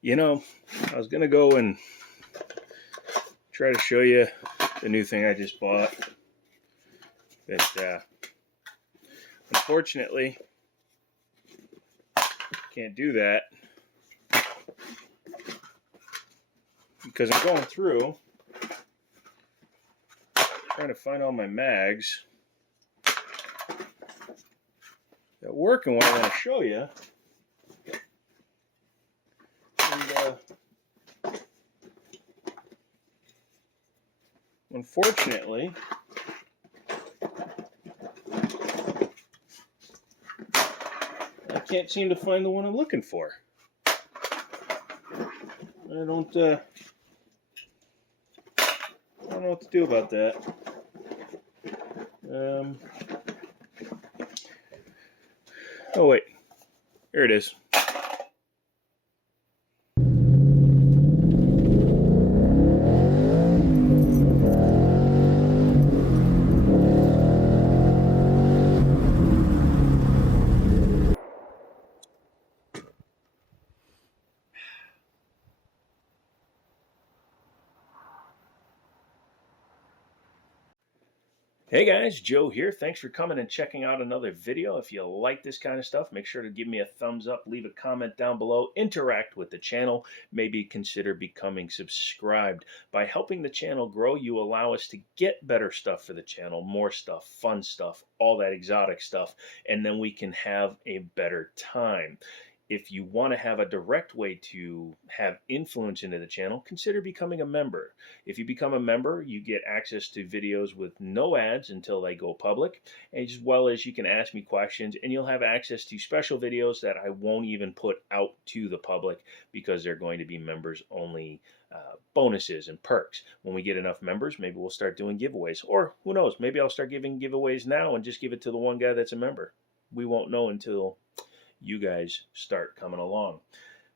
You know, I was going to go and try to show you the new thing I just bought. But unfortunately, can't do that because I'm going through trying to find all my mags that work and what I want to show you. And unfortunately, I can't seem to find the one I'm looking for. I don't know what to do about that. Oh wait, here it is. Hey guys, Joe here. Thanks for coming and checking out another video. If you like this kind of stuff, make sure to give me a thumbs up, leave a comment down below, interact with the channel, maybe consider becoming subscribed. By helping the channel grow, you allow us to get better stuff for the channel, more stuff, fun stuff, all that exotic stuff, and then we can have a better time. If you want to have a direct way to have influence into the channel, consider becoming a member. If you become a member, you get access to videos with no ads until they go public, as well as you can ask me questions, and you'll have access to special videos that I won't even put out to the public because they're going to be members only bonuses and perks. When we get enough members, maybe we'll start doing giveaways, or who knows, maybe I'll start giving giveaways now and just give it to the one guy that's a member. We won't know until you guys start coming along.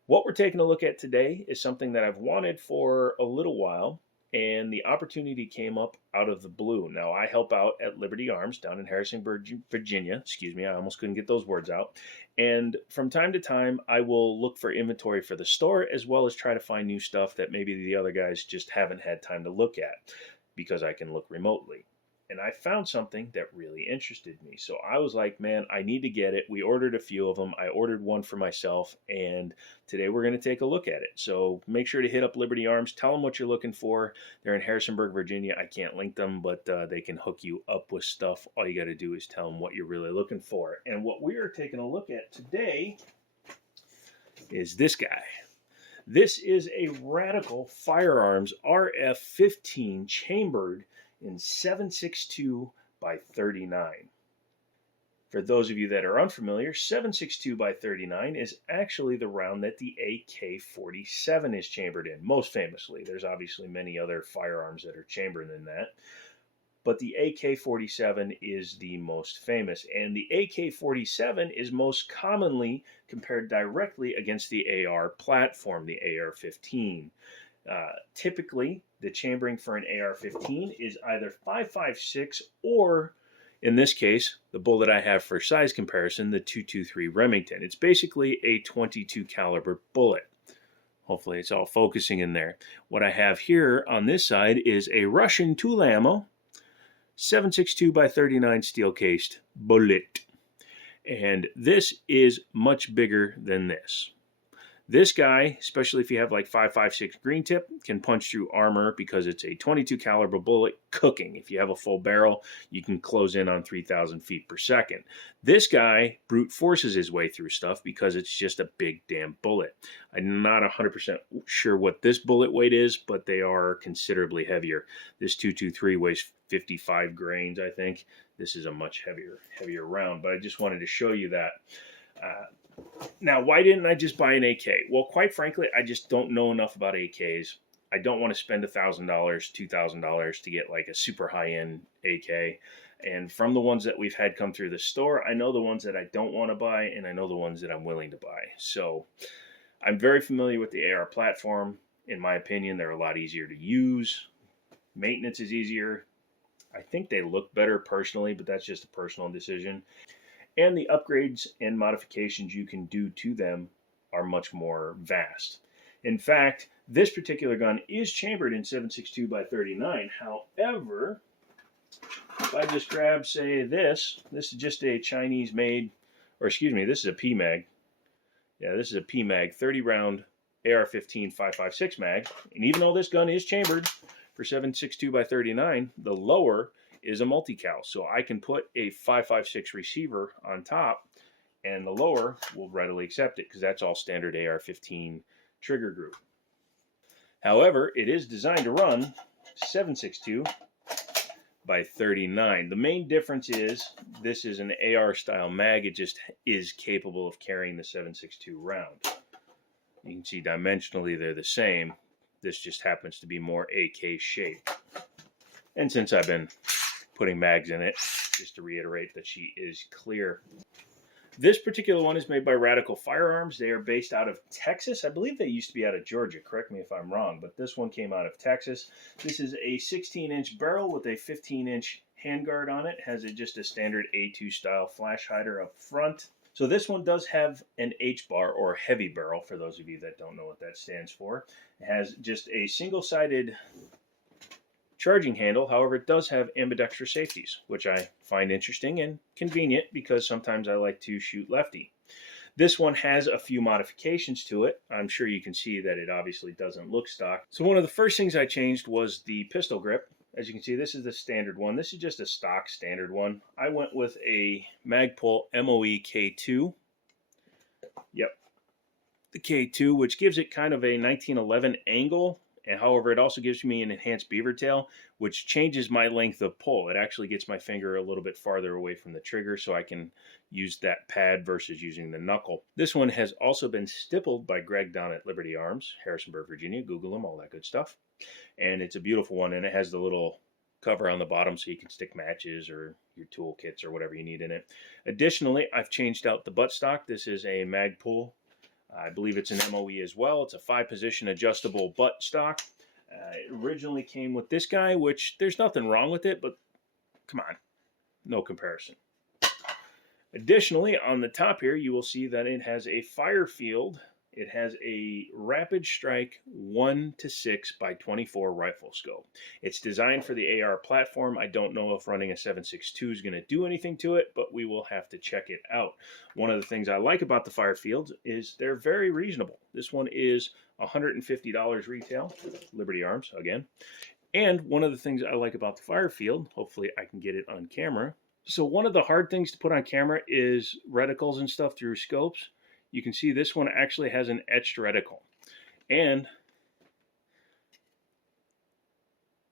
What we're taking a look at today is something that I've wanted for a little while, and the opportunity came up out of the blue. Now, I help out at Liberty Arms down in Harrisonburg, Virginia. Excuse me, I almost couldn't get those words out. And from time to time, I will look for inventory for the store, as well as try to find new stuff that maybe the other guys just haven't had time to look at because I can look remotely. And I found something that really interested me. So I was like, man, I need to get it. We ordered a few of them. I ordered one for myself, and today we're going to take a look at it. So make sure to hit up Liberty Arms. Tell them what you're looking for. They're in Harrisonburg, Virginia. I can't link them, but they can hook you up with stuff. All you got to do is tell them what you're really looking for. And what we are taking a look at today is this guy. This is a Radical Firearms RF-15 chambered in 7.62 by 39. For those of you that are unfamiliar, 7.62 by 39 is actually the round that the AK-47 is chambered in, most famously. There's obviously many other firearms that are chambered in that, but the AK-47 is the most famous, and the AK-47 is most commonly compared directly against the AR platform, the AR-15. Typically, the chambering for an AR-15 is either 5.56 or, in this case, the bullet I have for size comparison, the .223 Remington. It's basically a 22 caliber bullet. Hopefully it's all focusing in there. What I have here on this side is a Russian tool ammo, 7.62 by 39 steel cased bullet. And this is much bigger than this. This guy, especially if you have like 5.56 green tip, can punch through armor because it's a 22 caliber bullet cooking. If you have a full barrel, you can close in on 3,000 feet per second. This guy brute forces his way through stuff because it's just a big damn bullet. I'm not 100% sure what this bullet weight is, but they are considerably heavier. This 223 weighs 55 grains, I think. This is a much heavier round, but I just wanted to show you that. Now, why didn't I just buy an AK? Well, quite frankly, I just don't know enough about AKs. I don't want to spend $1,000, $2,000 to get like a super high-end AK. And from the ones that we've had come through the store, I know the ones that I don't want to buy, and I know the ones that I'm willing to buy. So I'm very familiar with the AR platform. In my opinion, they're a lot easier to use. Maintenance is easier. I think they look better personally, but that's just a personal decision. And the upgrades and modifications you can do to them are much more vast. In fact, this particular gun is chambered in 7.62 by 39. However, if I just grab, say, this is just a Chinese made, or excuse me, this is a PMag. Yeah, this is a PMag 30 round AR-15 5.56 mag. And even though this gun is chambered for 7.62 by 39, the lower is a multi-cal. So I can put a 5.56 receiver on top and the lower will readily accept it because that's all standard AR-15 trigger group. However, it is designed to run 7.62 by 39. The main difference is this is an AR style mag. It just is capable of carrying the 7.62 round. You can see dimensionally they're the same. This just happens to be more AK shaped. And since I've been putting mags in it, just to reiterate that she is clear. This particular one is made by Radical Firearms. They are based out of Texas. I believe they used to be out of Georgia. Correct me if I'm wrong, but this one came out of Texas. This is a 16-inch barrel with a 15-inch handguard on it. It has just a standard A2 style flash hider up front. So this one does have an H-bar or heavy barrel, for those of you that don't know what that stands for. It has just a single-sided charging handle. However, it does have ambidextrous safeties, which I find interesting and convenient because sometimes I like to shoot lefty. This one has a few modifications to it. I'm sure you can see that it obviously doesn't look stock. So one of the first things I changed was the pistol grip. As you can see, this is the standard one. This is just a stock standard one. I went with a Magpul MOE K2. Yep, the K2, which gives it kind of a 1911 angle. And however, it also gives me an enhanced beaver tail, which changes my length of pull. It actually gets my finger a little bit farther away from the trigger so I can use that pad versus using the knuckle. This one has also been stippled by Greg down at Liberty Arms, Harrisonburg, Virginia. Google him, all that good stuff. And it's a beautiful one, and it has the little cover on the bottom so you can stick matches or your tool kits or whatever you need in it. Additionally, I've changed out the buttstock. This is a Magpul. I believe it's an MOE as well. It's a 5-position adjustable buttstock. It originally came with this guy, which there's nothing wrong with it, but come on, no comparison. Additionally, on the top here, you will see that it has a fire field. It has a Rapid Strike 1:6 by 24 rifle scope. It's designed for the AR platform. I don't know if running a 7.62 is going to do anything to it, but we will have to check it out. One of the things I like about the fire fields is they're very reasonable. This one is $150 retail, Liberty Arms again. And one of the things I like about the fire field, hopefully I can get it on camera. So one of the hard things to put on camera is reticles and stuff through scopes. You can see this one actually has an etched reticle and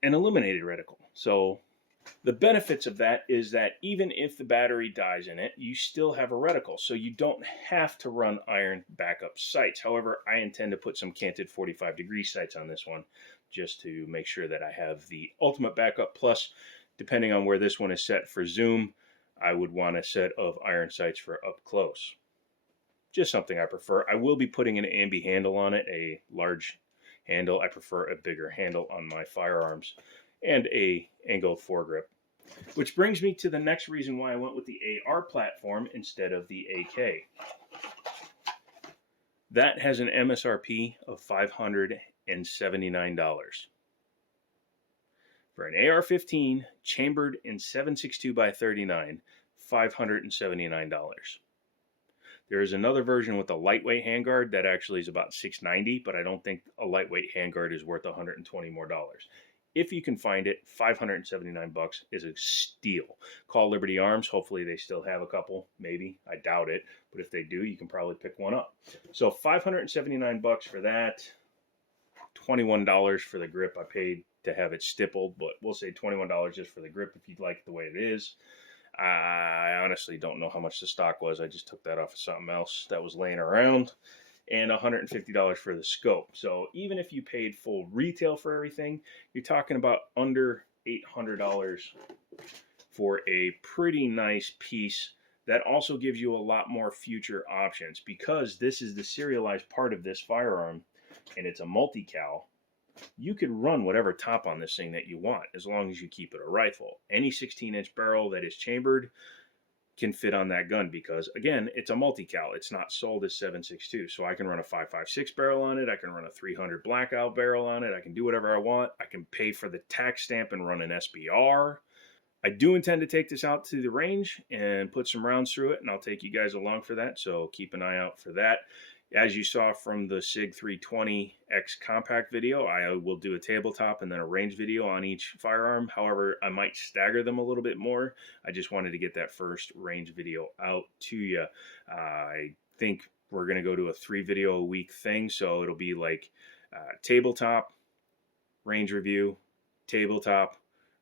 an illuminated reticle. So the benefits of that is that even if the battery dies in it, you still have a reticle. So you don't have to run iron backup sights. However, I intend to put some canted 45-degree sights on this one just to make sure that I have the ultimate backup. Plus, depending on where this one is set for zoom, I would want a set of iron sights for up close. Just something I prefer. I will be putting an ambi handle on it, a large handle. I prefer a bigger handle on my firearms, and a angled foregrip. Which brings me to the next reason why I went with the AR platform instead of the AK. That has an MSRP of $579. For an AR-15 chambered in 7.62 by 39, $579. There is another version with a lightweight handguard that actually is about $690, but I don't think a lightweight handguard is worth $120 more. If you can find it, $579 is a steal. Call Liberty Arms. Hopefully they still have a couple. Maybe. I doubt it. But if they do, you can probably pick one up. So $579 for that. $21 for the grip I paid to have it stippled, but we'll say $21 just for the grip if you'd like it the way it is. I honestly don't know how much the stock was. I just took that off of something else that was laying around. And $150 for the scope. So even if you paid full retail for everything, you're talking about under $800 for a pretty nice piece that also gives you a lot more future options. Because this is the serialized part of this firearm and it's a multi-cal, you could run whatever top on this thing that you want as long as you keep it a rifle. Any 16-inch barrel that is chambered can fit on that gun, because again, it's a multi-cal. It's not sold as 7.62, so I can run a 5.56 barrel on it. I can run a 300 blackout barrel on it. I can do whatever I want. I can pay for the tax stamp and run an SBR. I do intend to take this out to the range and put some rounds through it, and I'll take you guys along for that, so keep an eye out for that. As you saw from the SIG 320X compact video, I will do a tabletop and then a range video on each firearm. However, I might stagger them a little bit more. I just wanted to get that first range video out to you. I think we're going to go to a 3 video a week thing, so it'll be like tabletop, range review, tabletop,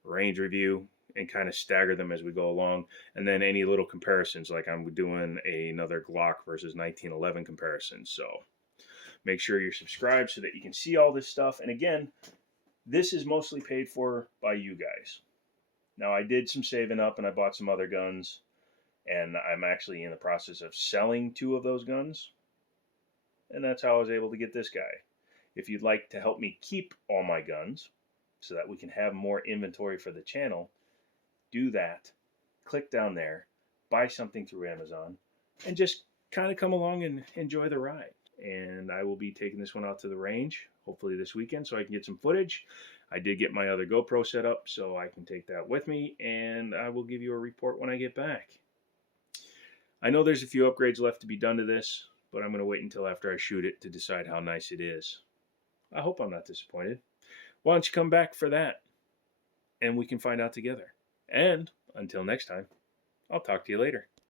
range review, and kind of stagger them as we go along. And then any little comparisons, like I'm doing another Glock versus 1911 comparison. So make sure you're subscribed so that you can see all this stuff. And again, this is mostly paid for by you guys. Now, I did some saving up and I bought some other guns, and I'm actually in the process of selling 2 of those guns. And that's how I was able to get this guy. If you'd like to help me keep all my guns so that we can have more inventory for the channel, do that. Click down there, buy something through Amazon, and just kind of come along and enjoy the ride. And I will be taking this one out to the range, hopefully this weekend, so I can get some footage. I did get my other GoPro set up, so I can take that with me, and I will give you a report when I get back. I know there's a few upgrades left to be done to this, but I'm going to wait until after I shoot it to decide how nice it is. I hope I'm not disappointed. Why don't you come back for that, and we can find out together. And until next time, I'll talk to you later.